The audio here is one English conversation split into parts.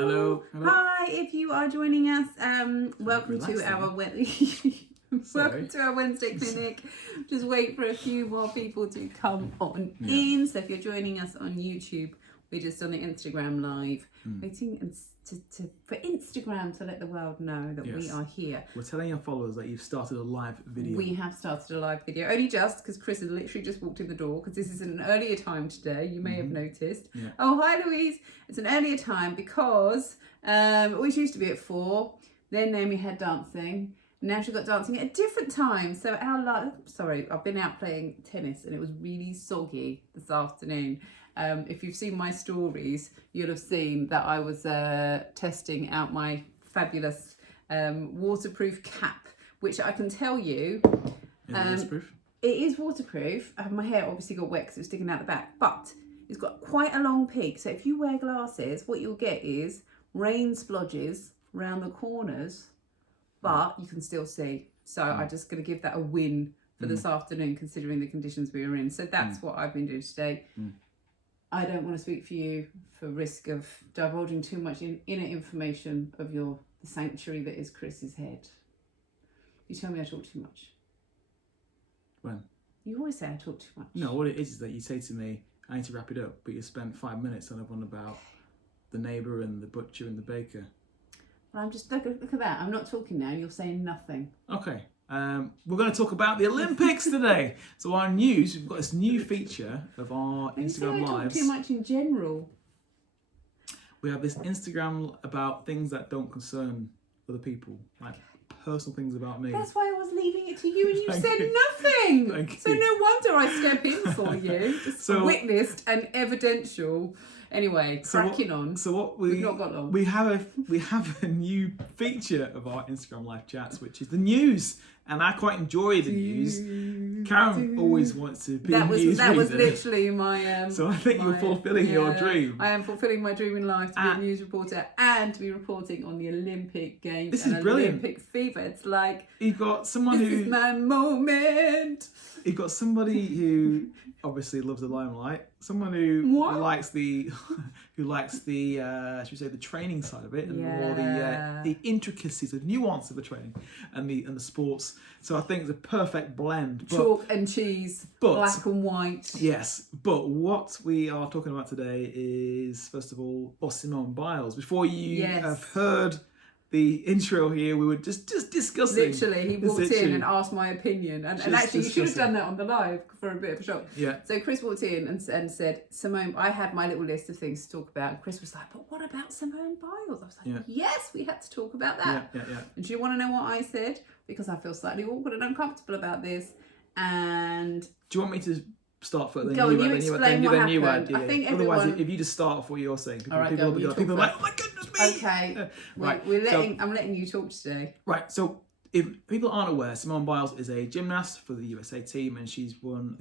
Hello. Hi, if you are joining us, welcome to our welcome to our Wednesday clinic. Just wait for a few more people to come on in. So if you're joining us on YouTube, we're just on the Instagram live, waiting for Instagram to let the world know that we are here. We're telling our followers that you've started a live video. We have started a live video, only just because Chris has literally just walked in the door, because this is an earlier time today, you may have noticed. Yeah. Oh, hi Louise. It's an earlier time because it always used to be at 4, then Naomi had dancing, now she got dancing at a different time. So I've been out playing tennis and it was really soggy this afternoon. If you've seen my stories, you'll have seen that I was testing out my fabulous waterproof cap, which I can tell you waterproof? It is waterproof. My hair obviously got wet because it was sticking out the back, but it's got quite a long peak. So if you wear glasses, what you'll get is rain splodges around the corners, but you can still see. So I'm just going to give that a win for this afternoon, considering the conditions we were in. So that's what I've been doing today. I don't want to speak for you for risk of divulging too much inner information of the sanctuary that is Chris's head. You tell me I talk too much. When? You always say I talk too much. No, what it is that you say to me, I need to wrap it up, but you spent 5 minutes on one about the neighbour and the butcher and the baker. Well, I'm just, look at that. I'm not talking now and you're saying nothing. Okay. We're going to talk about the Olympics today. So our news, we've got this new feature of our Instagram Lives. I lives. talk too much in general. We have this Instagram about things that don't concern other people, like personal things about me. That's why I was leaving it to you and you Thank said you. nothing. Thank So you. no wonder I step in for you. Just witnessed and evidential. Anyway, cracking on. So what we've not got long. We have a new feature of our Instagram live chats, which is the news, and I quite enjoy the news. Karen always wants to be a news That was reader. literally my. So I think you're fulfilling your dream. I am fulfilling my dream in life to be a news reporter and to be reporting on the Olympic Games. This and is brilliant. Olympic fever. It's like You've got someone this is my moment. You've got somebody who obviously loves the limelight. Someone who likes the should we say, the training side of it, and more the intricacies, the nuance of the training, and the sports. So I think it's a perfect blend. Chalk and cheese, black and white. Yes, but what we are talking about today is, first of all, Simone Biles. Before you have heard the intro here, we were just discussing. Literally, he walked in and asked my opinion. And actually, you should have done that on the live for a bit of a shock. Yeah. So Chris walked in and said, Simone, I had my little list of things to talk about. And Chris was like, but what about Simone Biles? I was like, yes, we had to talk about that. Yeah. And do you want to know what I said? Because I feel slightly awkward and uncomfortable about this. And... Do you want me to start first? Go on, you explain what happened. I think Otherwise, if you just start off what you're saying, people will be like, oh my goodness me! Okay, right. I'm letting you talk today. Right, so if people aren't aware, Simone Biles is a gymnast for the USA team, and she's won,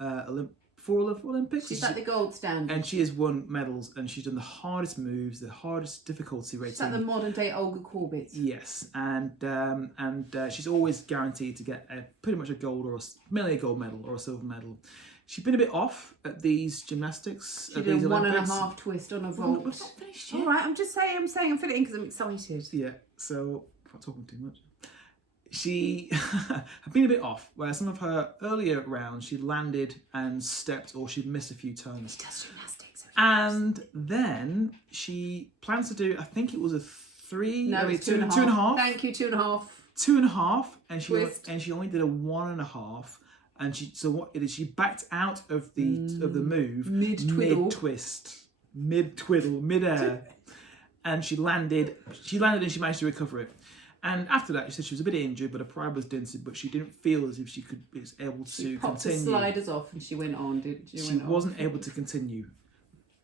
I think, four Olympics. She's like the gold standard. And she has won medals, and she's done the hardest moves, the hardest difficulty rating. She's like the modern day Olga Korbut. Yes, and she's always guaranteed to get pretty much a gold mainly a gold medal or a silver medal. She's been a bit off at these gymnastics. She did a 1.5 twist on a vault. We've not finished yet. All right, I'm saying I'm filling in because I'm excited. Yeah, so I'm not talking too much. She had been a bit off, where some of her earlier rounds she'd landed and stepped, or she'd missed a few turns. She does gymnastics. And then she plans to do, I think it was a 3, no, maybe two and a half. Thank you, 2.5. 2.5, and Twist. she only did a 1.5. And she backed out of the move mid-air, and she landed and she managed to recover it. And after that, she said she was a bit injured, but her pride was dented, but she didn't feel as if she was able to popped continue. Her sliders off and she went on, didn't she? She wasn't able to continue.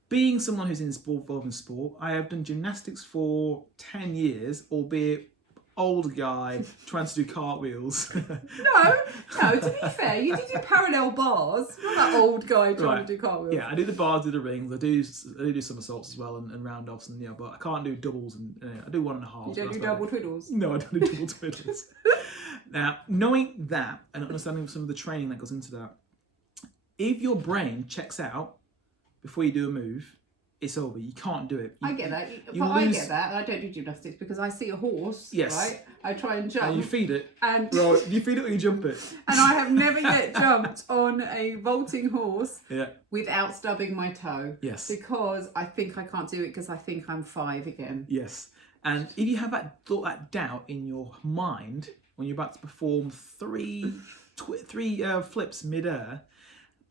Being someone who's involved in sport, I have done gymnastics for 10 years, albeit old guy trying to do cartwheels. No, to be fair, you do parallel bars. Not that old guy trying to do cartwheels. Yeah, I do the bars, do the rings, I do somersaults as well, and round offs, and but I can't do doubles, and I do 1.5. You don't do double twiddles? No, I don't do double twiddles. Now, knowing that and understanding some of the training that goes into that, if your brain checks out before you do a move, it's over. You can't do it. I get that. I get that. I don't do gymnastics because I see a horse, yes. right? I try and jump. And you feed it. And well, you feed it or you jump it. And I have never yet jumped on a vaulting horse without stubbing my toe. Yes. Because I think I can't do it because I think I'm 5 again. Yes. And if you have that doubt in your mind when you're about to perform three flips mid-air,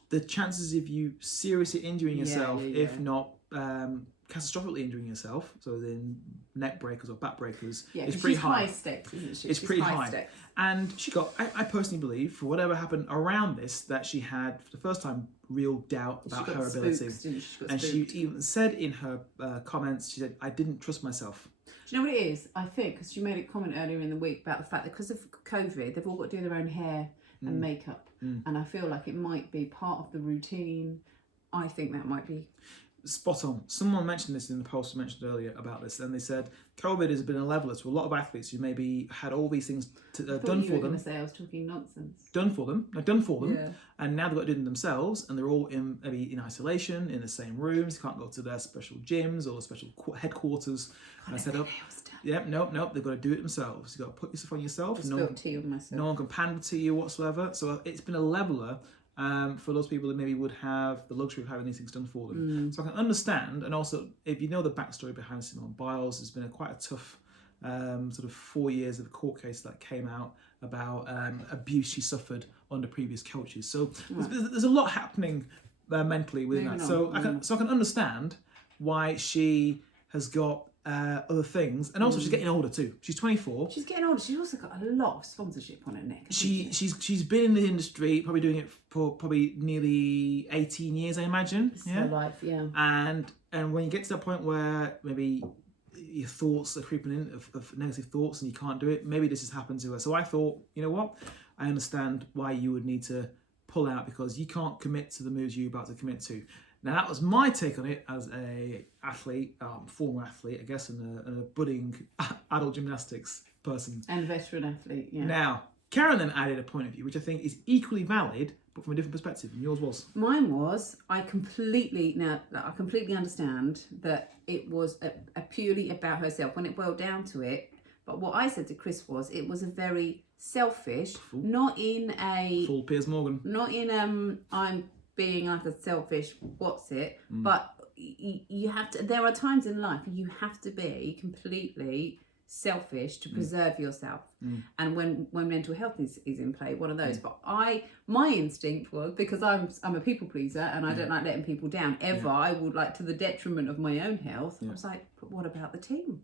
the chances of you seriously injuring yourself, if not catastrophically injuring yourself, so then neck breakers or back breakers, is pretty high. High stakes, isn't she? It's pretty high. Stakes. And she got, I personally believe, for whatever happened around this, that she had, for the first time, real doubt about her ability. She even said in her comments, she said, I didn't trust myself. Do you know what it is? I think, because she made a comment earlier in the week about the fact that because of COVID, they've all got to do their own hair and makeup. And I feel like it might be part of the routine. I think that might be spot on. Someone mentioned this in the post I mentioned earlier about this, and they said COVID has been a leveler to a lot of athletes who maybe had all these things done for them. Going to say I was talking nonsense. Done for them, and now they've got to do them themselves, and they're all maybe in isolation in the same rooms. They can't go to their special gyms or special headquarters set up. Yep, nope. They've got to do it themselves. You've got to put yourself on yourself. No one can pander to you whatsoever. So it's been a leveler. For those people that maybe would have the luxury of having these things done for them. So I can understand, and also if you know the backstory behind Simone Biles, there's been quite a tough sort of 4 years of the court case that came out about abuse she suffered under previous coaches. So there's a lot happening mentally within that. So I can understand why she has got other things, and also she's getting older too. She's 24. She's getting older. She's also got a lot of sponsorship on her neck. She's been in the industry, probably doing it for probably nearly 18 years, I imagine. It's her life, yeah. And when you get to that point where maybe your thoughts are creeping in of negative thoughts and you can't do it, maybe this has happened to her. So I thought, you know what? I understand why you would need to pull out, because you can't commit to the moves you're about to commit to. Now, that was my take on it as a athlete, former athlete, I guess, and a budding adult gymnastics person. And veteran athlete, yeah. Now, Karen then added a point of view, which I think is equally valid, but from a different perspective. And yours was? Mine was, I completely understand that it was a purely about herself when it boiled down to it. But what I said to Chris was, it was a very selfish, not in a... Full Piers Morgan. Not in, I'm being like a selfish but you have to, there are times in life you have to be completely selfish to preserve yourself, and when mental health is in play, one of those. But my instinct was, because I'm a people pleaser and I don't like letting people down ever, I would like, to the detriment of my own health, I was like, but what about the team?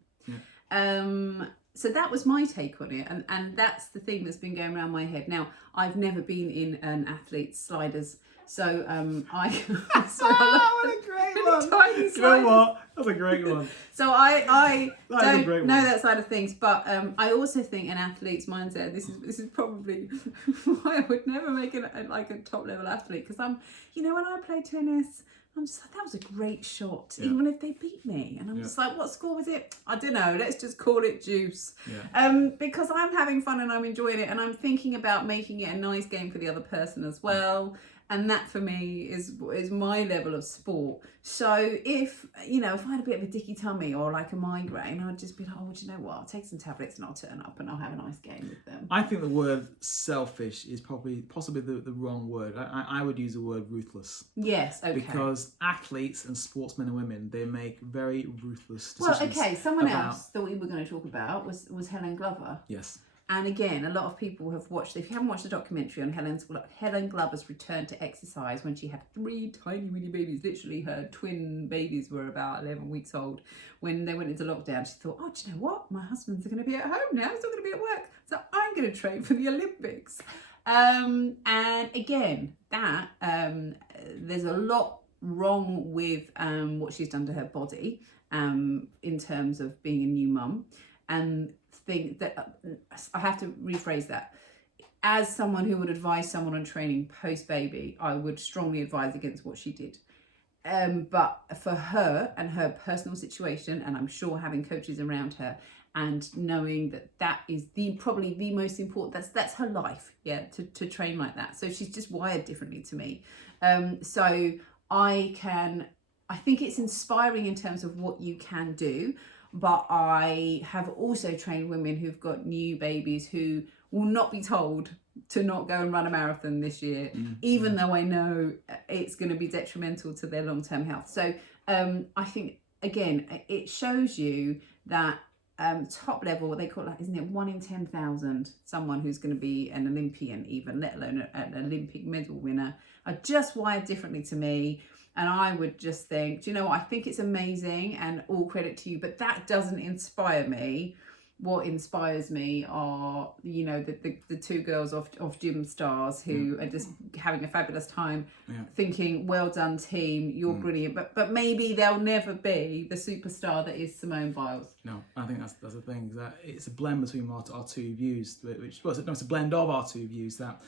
So that was my take on it, and that's the thing that's been going around my head. Now, I've never been in an athlete's sliders, so I what a great one! Tiny you know what? That's a great one. So I don't know that side of things, but I also think an athlete's mindset. This is probably why I would never make a top level athlete, because when I play tennis, I'm just like, that was a great shot, even if they beat me. And I'm just like, what score was it? I don't know. Let's just call it juice. Because I'm having fun and I'm enjoying it, and I'm thinking about making it a nice game for the other person as well. And that for me is my level of sport. So if I had a bit of a dicky tummy or like a migraine, I'd just be like, oh, do you know what? I'll take some tablets and I'll turn up and I'll have a nice game with them. I think the word selfish is possibly the wrong word. I would use the word ruthless. Yes, okay. Because athletes and sportsmen and women, they make very ruthless decisions. Well, okay, someone else that we were going to talk about was Helen Glover. Yes. And again, a lot of people have watched, if you haven't watched the documentary on Helen Glover's return to exercise when she had 3 tiny weeny babies, literally her twin babies were about 11 weeks old. When they went into lockdown, she thought, oh, do you know what? My husband's going to be at home now. He's not going to be at work. So I'm going to train for the Olympics. And again, there's a lot wrong with what she's done to her body in terms of being a new mum. And think that I have to rephrase that. As someone who would advise someone on training post-baby, I would strongly advise against what she did. But for her and her personal situation, and I'm sure having coaches around her and knowing that is probably the most important, that's her life, to train like that. So she's just wired differently to me. So I can I think it's inspiring in terms of what you can do. But I have also trained women who've got new babies who will not be told to not go and run a marathon this year, even though I know it's going to be detrimental to their long-term health. So I think, again, it shows you that top level, what they call it, isn't it, 1 in 10,000, someone who's going to be an Olympian even, let alone an Olympic medal winner, are just wired differently to me. And I would just think, do you know what, I think it's amazing and all credit to you, but that doesn't inspire me. What inspires me are, you know, the two girls off Gym Stars who are just having a fabulous time, thinking, well done team, you're brilliant. But maybe they'll never be the superstar that is Simone Biles. No, I think that's the thing, is that it's a blend between our two views, it's a blend of our two views, that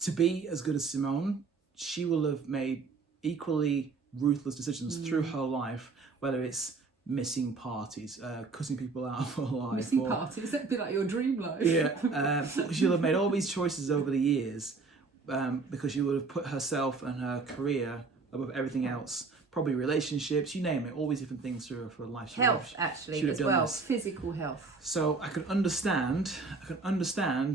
to be as good as Simone, she will have made equally ruthless decisions through her life, whether it's missing parties, cutting people out of her life. Missing parties, that'd be like your dream life. Yeah, she'll have made all these choices over the years because she would have put herself and her career above everything else. Probably relationships, you name it, all these different things through her life. Health, actually, as well, physical health. So I can understand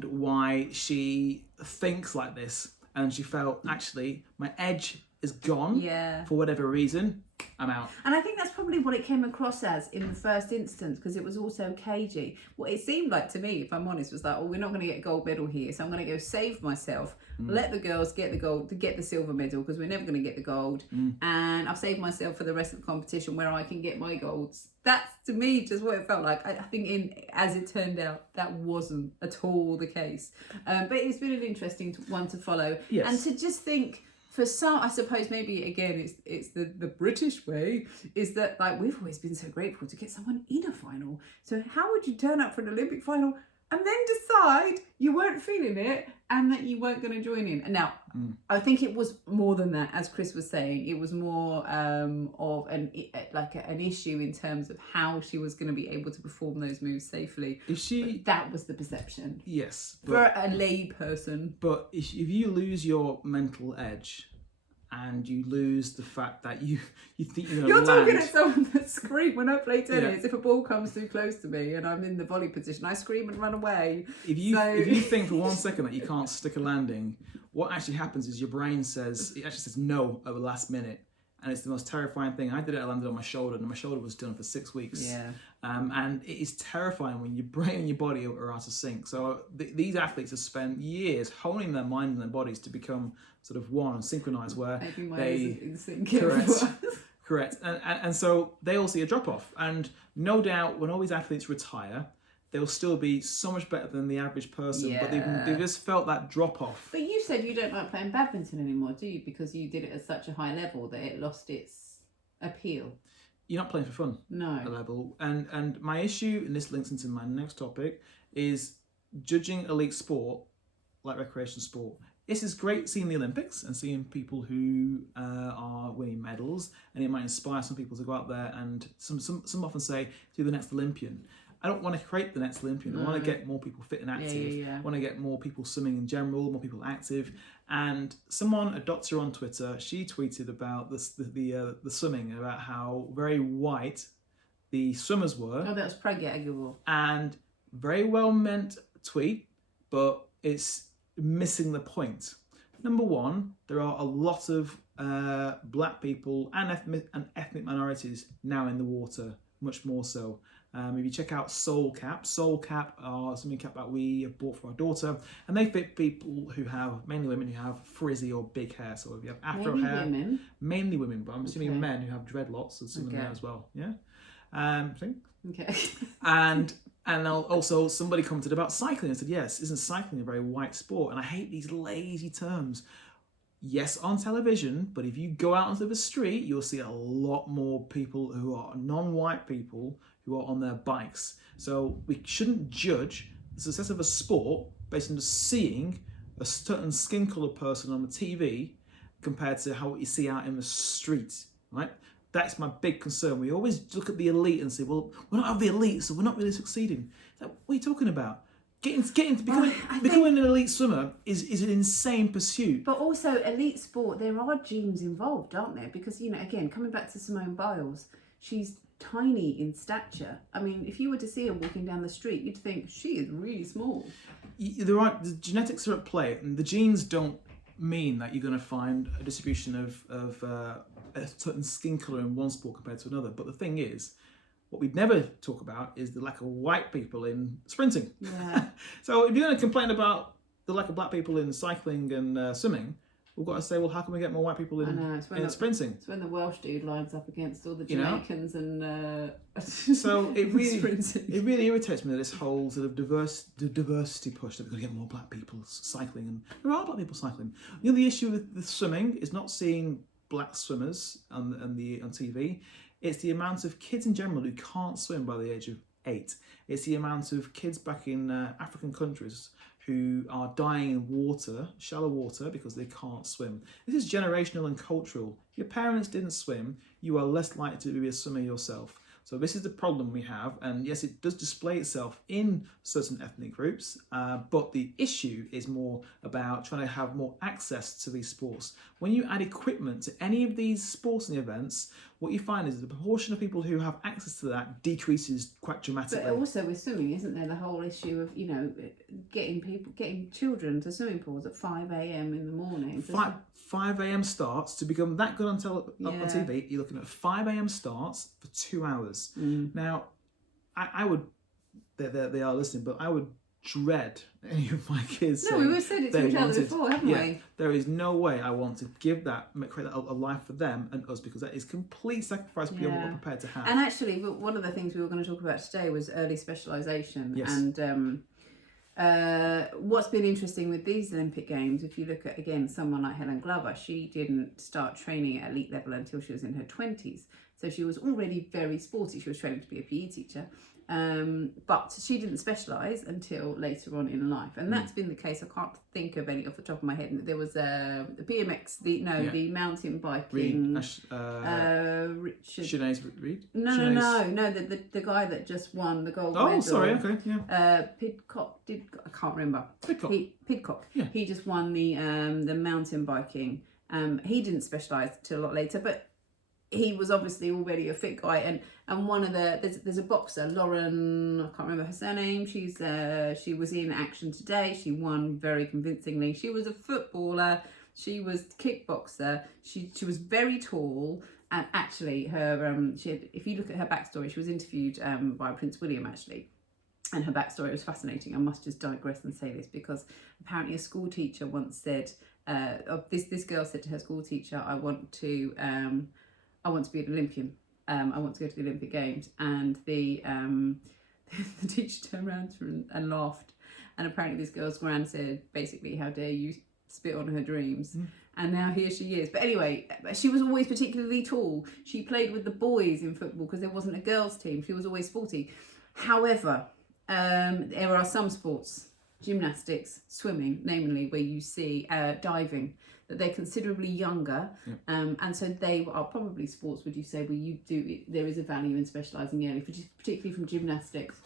why she thinks like this, and she felt, actually, my edge is gone for whatever reason. I'm out. And I think that's probably what it came across as in the first instance, because it was also cagey. What it seemed like to me, if I'm honest, was like, oh, we're not going to get a gold medal here, so I'm going to go save myself, let the girls get the gold, to get the silver medal, because we're never going to get the gold, and I've saved myself for the rest of the competition where I can get my golds. That's, to me, just what it felt like. I think, as it turned out, that wasn't at all the case. But it's been an interesting one to follow. Yes. And to just think, for some, I suppose maybe again it's the British way, is that like we've always been so grateful to get someone in a final. So how would you turn up for an Olympic final and then decide you weren't feeling it and that you weren't going to join in? And now I think it was more than that, as Chris was saying. It was more of an issue in terms of how she was going to be able to perform those moves safely. But that was the perception. Yes, for a lay person. But if you lose your mental edge, and you lose the fact that you think you're talking at someone that scream when I play tennis. If a ball comes too close to me and I'm in the volley position, I scream and run away. If you think for 1 second that you can't stick a landing, what actually happens is your brain says no at the last minute, and it's the most terrifying thing. I did it. I landed on my shoulder, and my shoulder was done for 6 weeks. Yeah. And it is terrifying when your brain and your body are out of sync. So these athletes have spent years honing their mind and their bodies to become sort of one and synchronized, where they in sync. Correct. And so they all see a drop off. And no doubt when all these athletes retire, they'll still be so much better than the average person, but they've just felt that drop off. But you said you don't like playing badminton anymore, do you? Because you did it at such a high level that it lost its appeal. You're not playing for fun. No. At a level. And my issue, and this links into my next topic, is judging elite sport like recreational sport. This is great seeing the Olympics and seeing people who are winning medals, and it might inspire some people to go out there, and some often say, do the next Olympian. I don't want to create the next Olympian. I want to get more people fit and active. I want to get more people swimming in general, more people active. And someone, a doctor on Twitter, she tweeted about the swimming, about how very white the swimmers were. Oh, that was Pragya. And very well meant tweet, but it's missing the point. Number one, there are a lot of black people and ethnic minorities now in the water, much more so. If you check out Soul Cap are swimming cap that we have bought for our daughter, and they fit people who have, mainly women who have frizzy or big hair. So if you have afro hair, mainly women, but I'm assuming men who have dreadlocks are swimming there as well. Yeah. Okay. And also somebody commented about cycling and said, yes, isn't cycling a very white sport? And I hate these lazy terms. Yes, on television, but if you go out onto the street, you'll see a lot more people who are non-white people who are on their bikes. So we shouldn't judge the success of a sport based on just seeing a certain skin colour person on the TV compared to how you see out in the street, right? That's my big concern. We always look at the elite and say, well, we're not of the elite, so we're not really succeeding. What are you talking about? becoming an elite swimmer is an insane pursuit. But also elite sport, there are genes involved, aren't there? Because, again, coming back to Simone Biles, she's tiny in stature. I mean, if you were to see her walking down the street, you'd think she is really small. The genetics are at play, and the genes don't mean that you're going to find a distribution of a certain skin colour in one sport compared to another. But the thing is, what we'd never talk about is the lack of white people in sprinting. Yeah. So if you're going to complain about the lack of black people in cycling and swimming, we've got to say, well, how can we get more white people in sprinting? It's when the Welsh dude lines up against all the Jamaicans and so it really irritates me that this whole sort of diversity push that we're going to get more black people cycling, and there are black people cycling. The issue with the swimming is not seeing black swimmers on TV. It's the amount of kids in general who can't swim by the age of 8. It's the amount of kids back in African countries who are dying in water, shallow water, because they can't swim. This is generational and cultural. If your parents didn't swim, you are less likely to be a swimmer yourself. So this is the problem we have, and yes, it does display itself in certain ethnic groups, but the issue is more about trying to have more access to these sports. When you add equipment to any of these sporting events, what you find is the proportion of people who have access to that decreases quite dramatically. But also with swimming, isn't there the whole issue of getting children to swimming pools at 5 a.m. in the morning? 5 a.m. starts to become that good on TV. You're looking at 5 a.m. starts for 2 hours. Now, I would, they are listening, but I would dread any of my kids. No, we've said it to each other before, haven't we? There is no way I want to create that a life for them and us, because that is complete sacrifice beyond what we're prepared to have. And actually, one of the things we were going to talk about today was early specialisation. Yes. And what's been interesting with these Olympic Games, if you look at, again, someone like Helen Glover, she didn't start training at elite level until she was in her 20s. So she was already very sporty. She was training to be a PE teacher. But she didn't specialise until later on in life, and that's been the case. I can't think of any off the top of my head. There was the BMX, the mountain biking. Richard. Sinead Reed. No. The guy that just won the gold medal. Oh, sorry. Okay, yeah. Pidcock I can't remember. Pidcock. Yeah. He just won the mountain biking. He didn't specialise till a lot later, but he was obviously already a fit guy, and one of there's a boxer, Lauren, I can't remember her surname. She was in Action Today. She won very convincingly. She was a footballer. She was kickboxer. She was very tall, and actually her if you look at her backstory, she was interviewed by Prince William actually. And her backstory was fascinating. I must just digress and say this, because apparently a school teacher once said, this girl said to her school teacher, I want to be an Olympian. I want to go to the Olympic Games. And the teacher turned around to her and laughed. And apparently this girl's grand said, basically, how dare you spit on her dreams. And now here she is. But anyway, she was always particularly tall. She played with the boys in football because there wasn't a girls' team. She was always sporty. However, there are some sports, gymnastics, swimming, namely, where you see diving, that they're considerably younger, and so they are probably sports, would you say, where there is a value in specialising early, particularly from gymnastics?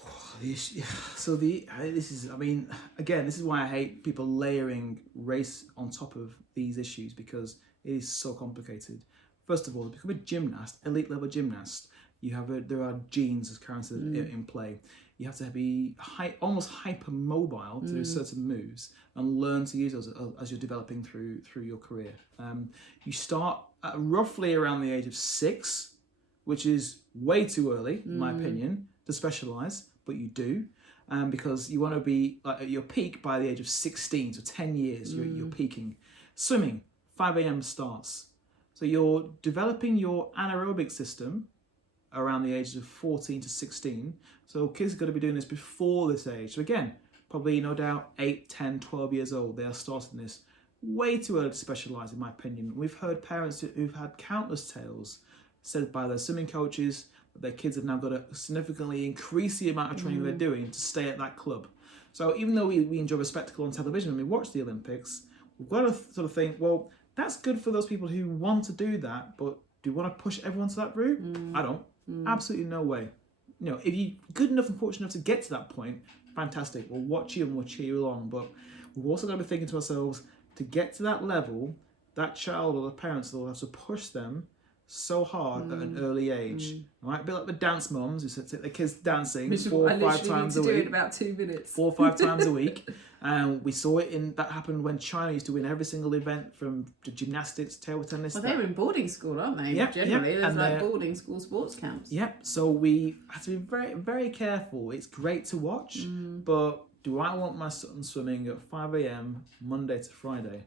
So this is why I hate people layering race on top of these issues, because it is so complicated. First of all, to become a gymnast, elite level gymnast, there are genes, as Karen said, in play. You have to be almost hypermobile to do certain moves and learn to use those as you're developing through your career. You start at roughly around the age of 6, which is way too early, in my opinion, to specialise, but you do. Because you want to be at your peak by the age of 16, so 10 years you're peaking. Swimming, 5 a.m. starts. So you're developing your anaerobic system around the ages of 14 to 16. So kids are going to be doing this before this age. So again, probably no doubt 8, 10, 12 years old, they are starting this. Way too early to specialise, in my opinion. We've heard parents who've had countless tales said by their swimming coaches that their kids have now got to significantly increase the amount of training they're doing to stay at that club. So even though we enjoy a spectacle on television when we watch the Olympics, we've got to sort of think, well, that's good for those people who want to do that, but do you want to push everyone to that route? I don't. Absolutely no way. if you're good enough and fortunate enough to get to that point, fantastic. We'll watch you and we'll cheer you along. But we've also got to be thinking to ourselves, to get to that level, that child or the parents will have to push them so hard at an early age. Right? A bit like the dance mums who take their kids dancing 4 or 5 times a week. Do it in about 2 minutes. 4 or 5 times a week. We saw it that happened when China used to win every single event, from gymnastics, table tennis. Well, they were in boarding school, aren't they? Yep, Generally, yep. there's like boarding school sports camps. Yep. So we have to be very, very careful. It's great to watch, but do I want my son swimming at 5 a.m. Monday to Friday?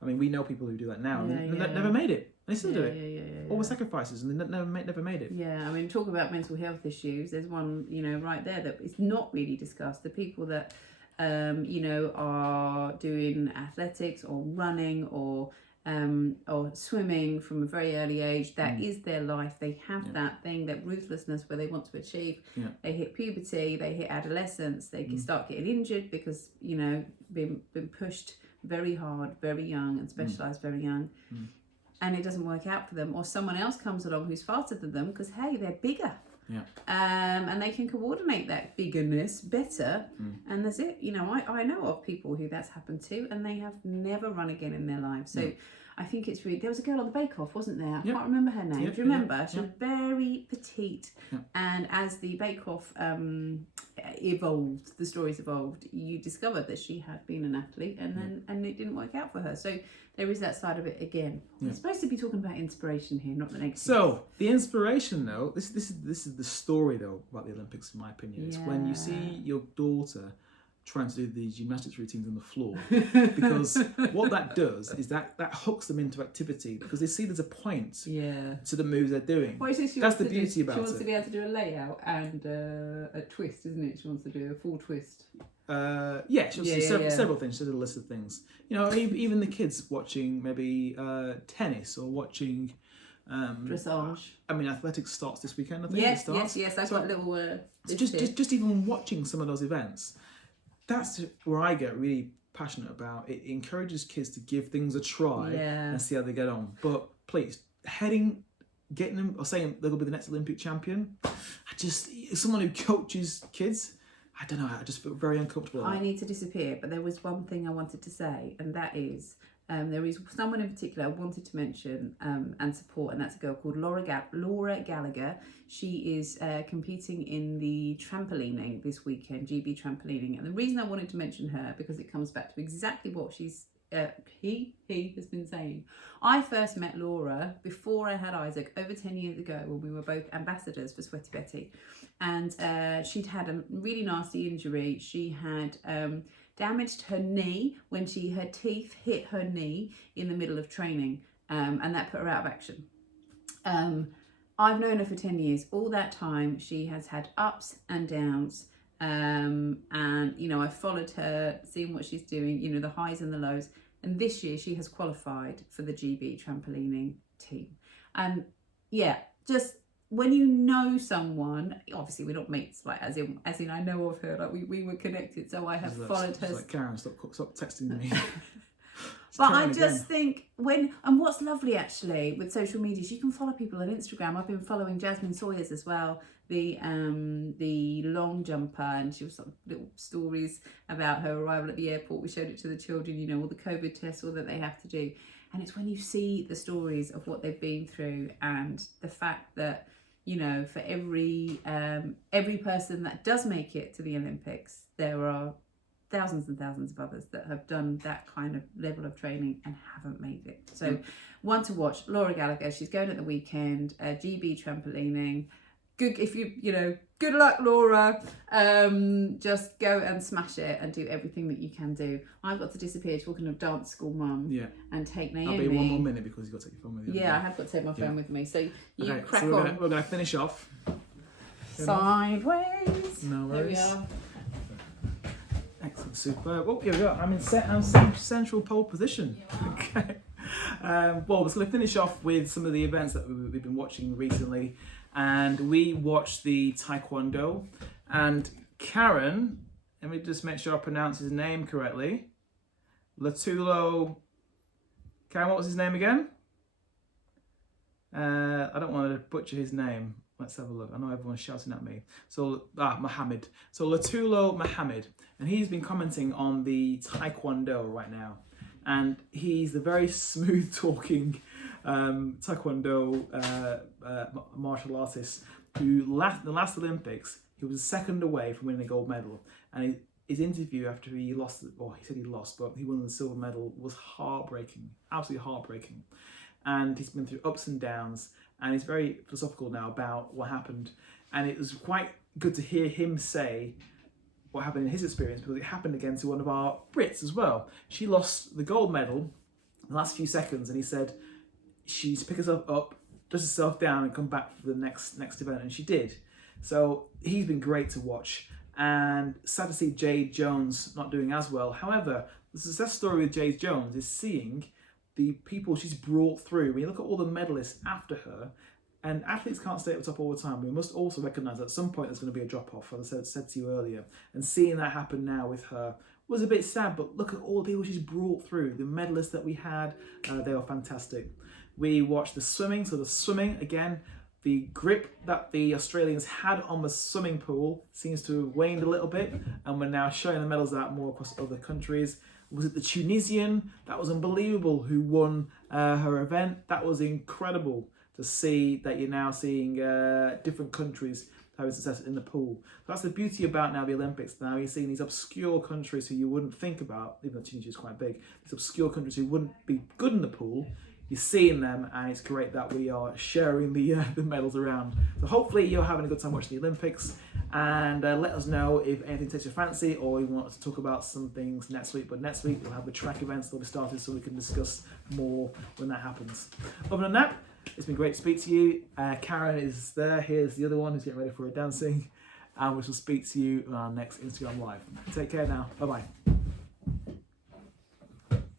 I mean, we know people who do that now, and they never made it. They still do it. All the sacrifices, and they never made it. Yeah, I mean, talk about mental health issues. There's one, right there that is not really discussed. The people that, are doing athletics or running or swimming from a very early age. That is their life. They have that thing, that ruthlessness where they want to achieve. Yeah. They hit puberty, they hit adolescence, they can start getting injured because, been pushed very hard, very young, and specialised very young. And it doesn't work out for them, or someone else comes along who's faster than them because, hey, they're bigger. Yeah. And they can coordinate that biggerness better. And that's it. I know of people who that's happened to, and they have never run again in their lives. So I think it's really, there was a girl on the Bake Off, wasn't there? I can't remember her name. Do you remember? She was very petite. And as the Bake Off evolved, the stories evolved, you discovered that she had been an athlete, and it didn't work out for her. So there is that side of it again. We're supposed to be talking about inspiration here, not the negative. So the inspiration, though, this is the story though about the Olympics, in my opinion. It's when you see your daughter trying to do the gymnastics routines on the floor, because what that does is that hooks them into activity, because they see there's a point to the moves they're doing. Well, that's the beauty about it. She wants to be able to do a layout and a twist, isn't it? She wants to do a full twist. She wants to do several things. She has a list of things. Even the kids watching maybe tennis or watching dressage. I mean, athletics starts this weekend, I think. Yes. I've got a little. Just even watching some of those events, that's where I get really passionate about. It encourages kids to give things a try and see how they get on. But please, getting them or saying they're going to be the next Olympic champion, as someone who coaches kids, I don't know, I just feel very uncomfortable. I need to disappear, but there was one thing I wanted to say, and that is, there is someone in particular I wanted to mention and support, and that's a girl called Laura Gallagher. She is competing in the trampolining this weekend, GB trampolining. And the reason I wanted to mention her, because it comes back to exactly what he has been saying. I first met Laura before I had Isaac over 10 years ago, when we were both ambassadors for Sweaty Betty. And she'd had a really nasty injury. She had damaged her knee when her teeth hit her knee in the middle of training, and that put her out of action. I've known her for 10 years. All that time, she has had ups and downs. And I followed her, seeing what she's doing, the highs and the lows. And this year she has qualified for the GB trampolining team. And just when you know someone, obviously we're not mates, like as in I know of her, like we were connected, so I have followed her. Like, Karen, stop texting me. But I just think and what's lovely actually with social media is you can follow people on Instagram. I've been following Jasmine Sawyers as well, the long jumper, and she was sort of little stories about her arrival at the airport. We showed it to the children, all the COVID tests, all that they have to do. And it's when you see the stories of what they've been through, and the fact that, for every person that does make it to the Olympics, there are thousands and thousands of others that have done that kind of level of training and haven't made it. So one to watch, Laura Gallagher. She's going at the weekend, GB trampolining. Good, if good luck, Laura. Just go and smash it and do everything that you can do. I've got to disappear, talking of dance school mum, and take Naomi. I'll be 1 more minute because you've got to take your phone with you. Yeah, I have got to take my phone with me. So crack on. We're going to finish off. Sideways. No worries. There we are. Excellent, superb. Oh, here we go. I'm in central pole position. Okay. Well, we're going to finish off with some of the events that we've been watching recently. And we watched the Taekwondo. And Karen, let me just make sure I pronounce his name correctly. Latulo. Karen, what was his name again? I don't want to butcher his name. Let's have a look. I know everyone's shouting at me. So, Mohammed. So, Latulo Mohammed. And he's been commenting on the Taekwondo right now. And he's the very smooth talking Taekwondo martial artist who, the last Olympics, he was a second away from winning a gold medal. And his interview after he lost, or he said he lost, but he won the silver medal, was heartbreaking, absolutely heartbreaking. And he's been through ups and downs, and he's very philosophical now about what happened. And it was quite good to hear him say what happened in his experience, because it happened again to one of our Brits as well. She lost the gold medal in the last few seconds, and he said she's pick herself up, dust herself down, and come back for the next event, and she did. So he's been great to watch, and sad to see Jade Jones not doing as well. However, the success story with Jade Jones is seeing the people she's brought through. When you look at all the medalists after her, and athletes can't stay at the top all the time, we must also recognise that at some point there's going to be a drop-off, as I said to you earlier. And seeing that happen now with her was a bit sad, but look at all the people she's brought through. The medalists that we had, they were fantastic. We watched the swimming, so the swimming, again, the grip that the Australians had on the swimming pool seems to have waned a little bit, and we're now showing the medals out more across other countries. Was it the Tunisian? That was unbelievable, who won her event. That was incredible to see that you're now seeing different countries having success in the pool. That's the beauty about now the Olympics. Now you're seeing these obscure countries who you wouldn't think about, even though Tunisia is quite big, these obscure countries who wouldn't be good in the pool. You're seeing them, and it's great that we are sharing the medals around. So hopefully you're having a good time watching the Olympics, and let us know if anything takes your fancy, or you want us to talk about some things next week. But next week we'll have the track events that'll be started, so we can discuss more when that happens. Other than that, it's been great to speak to you. Karen is there. Here's the other one who's getting ready for her dancing, and we shall speak to you on our next Instagram Live. Take care now. Bye bye.